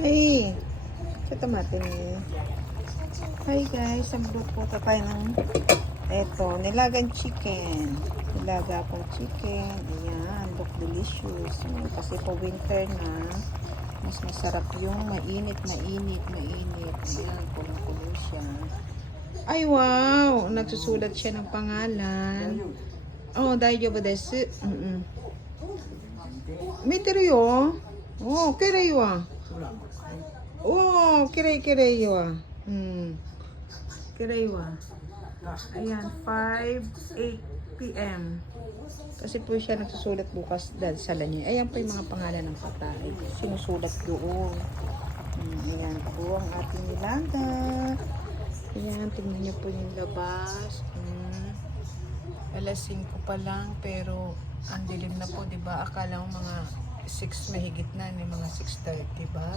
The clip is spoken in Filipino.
Ay, sa tomate ni. Hi guys, sambrot po tayo ng eto, nilagang chicken. Nilaga pong chicken. Ayan, look delicious. Kasi po winter na, mas masarap yung mainit. Ayan, kulong-kulo siya. Ay, wow! Nagsusulat siya ng pangalan. Oh, daijoubu desu. Miteru yo. Oh, kirei wa. Oh, kirei wa. Kirei wa. Ayan, 5:08 p.m. Kasi po siya nagsusulat bukas dahil sa niya. Ayan po yung mga pangalan ng patay. Sinusulat doon. Ayan po ang ating nilaga. Ayan, tingnan niyo po yung labas. Alas 5 pa lang, pero ang dilim na po, diba? Akala mo mga 6 mahigit na, mga 6:30 ba?